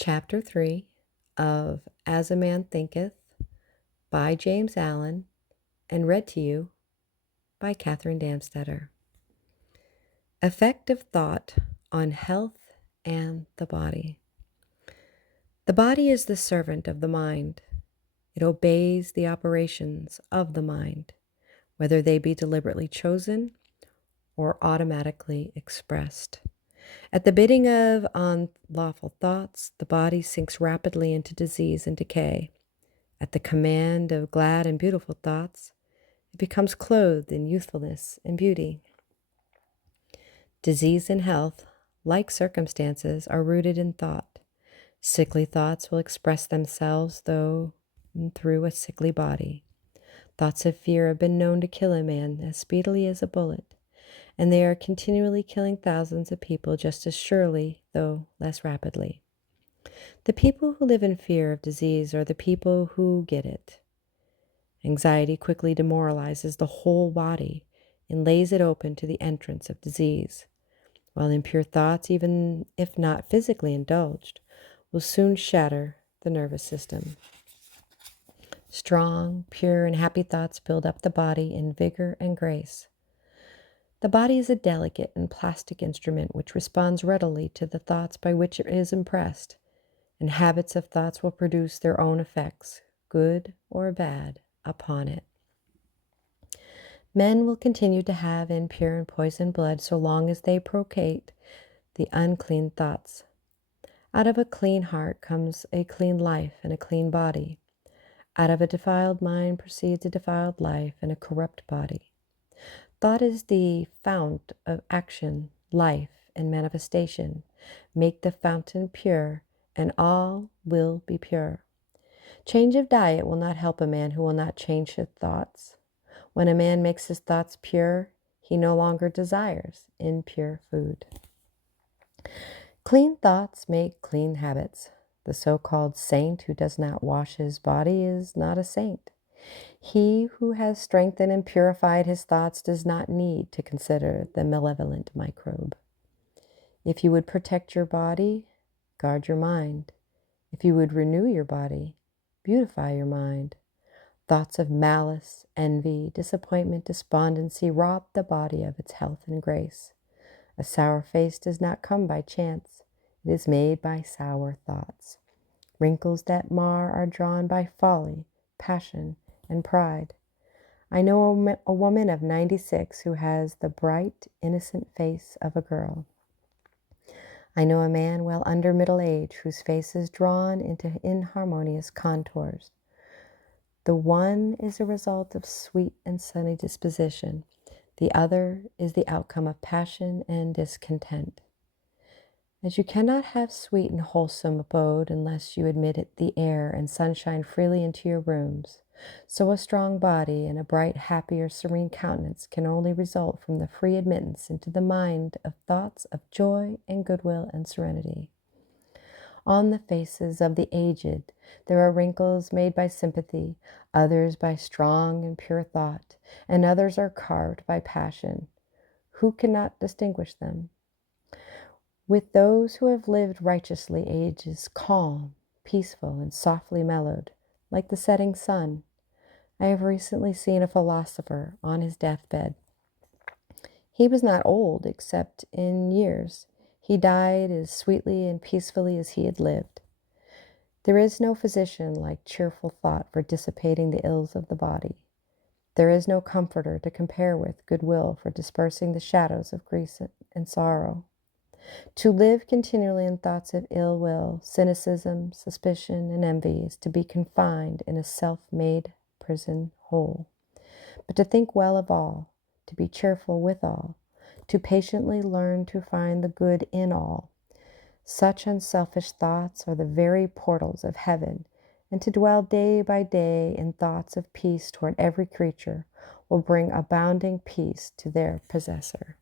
Chapter 3 of As a Man Thinketh by James Allen and read to you by Katherine Damstetter. Effect of thought on health and the body. The body is the servant of the mind. It obeys the operations of the mind, whether they be deliberately chosen or automatically expressed. At the bidding of unlawful thoughts, the body sinks rapidly into disease and decay. At the command of glad and beautiful thoughts, it becomes clothed in youthfulness and beauty. Disease and health, like circumstances, are rooted in thought. Sickly thoughts will express themselves through a sickly body. Thoughts of fear have been known to kill a man as speedily as a bullet, and they are continually killing thousands of people just as surely, though less rapidly. The people who live in fear of disease are the people who get it. Anxiety quickly demoralizes the whole body and lays it open to the entrance of disease, while impure thoughts, even if not physically indulged, will soon shatter the nervous system. Strong, pure, and happy thoughts build up the body in vigor and grace. The body is a delicate and plastic instrument which responds readily to the thoughts by which it is impressed, and habits of thoughts will produce their own effects, good or bad, upon it. Men will continue to have impure and poisoned blood so long as they procreate the unclean thoughts. Out of a clean heart comes a clean life and a clean body. Out of a defiled mind proceeds a defiled life and a corrupt body. Thought is the fount of action, life, and manifestation. Make the fountain pure, and all will be pure. Change of diet will not help a man who will not change his thoughts. When a man makes his thoughts pure, he no longer desires impure food. Clean thoughts make clean habits. The so-called saint who does not wash his body is not a saint. He who has strengthened and purified his thoughts does not need to consider the malevolent microbe. If you would protect your body, guard your mind. If you would renew your body, beautify your mind. Thoughts of malice, envy, disappointment, despondency rob the body of its health and grace. A sour face does not come by chance. It is made by sour thoughts. Wrinkles that mar are drawn by folly, passion, and pride. I know a woman of 96 who has the bright, innocent face of a girl. I know a man well under middle age whose face is drawn into inharmonious contours. The one is a result of sweet and sunny disposition. The other is the outcome of passion and discontent. As you cannot have sweet and wholesome abode unless you admit the air and sunshine freely into your rooms, so a strong body and a bright, happy, or serene countenance can only result from the free admittance into the mind of thoughts of joy and goodwill and serenity. On the faces of the aged there are wrinkles made by sympathy, others by strong and pure thought, and others are carved by passion. Who cannot distinguish them? With those who have lived righteously, age is calm, peaceful, and softly mellowed, like the setting sun. I have recently seen a philosopher on his deathbed. He was not old except in years. He died as sweetly and peacefully as he had lived. There is no physician like cheerful thought for dissipating the ills of the body. There is no comforter to compare with goodwill for dispersing the shadows of grief and sorrow. To live continually in thoughts of ill will, cynicism, suspicion, and envy is to be confined in a self-made prison hole. But to think well of all, to be cheerful with all, to patiently learn to find the good in all, such unselfish thoughts are the very portals of heaven, and to dwell day by day in thoughts of peace toward every creature will bring abounding peace to their possessor.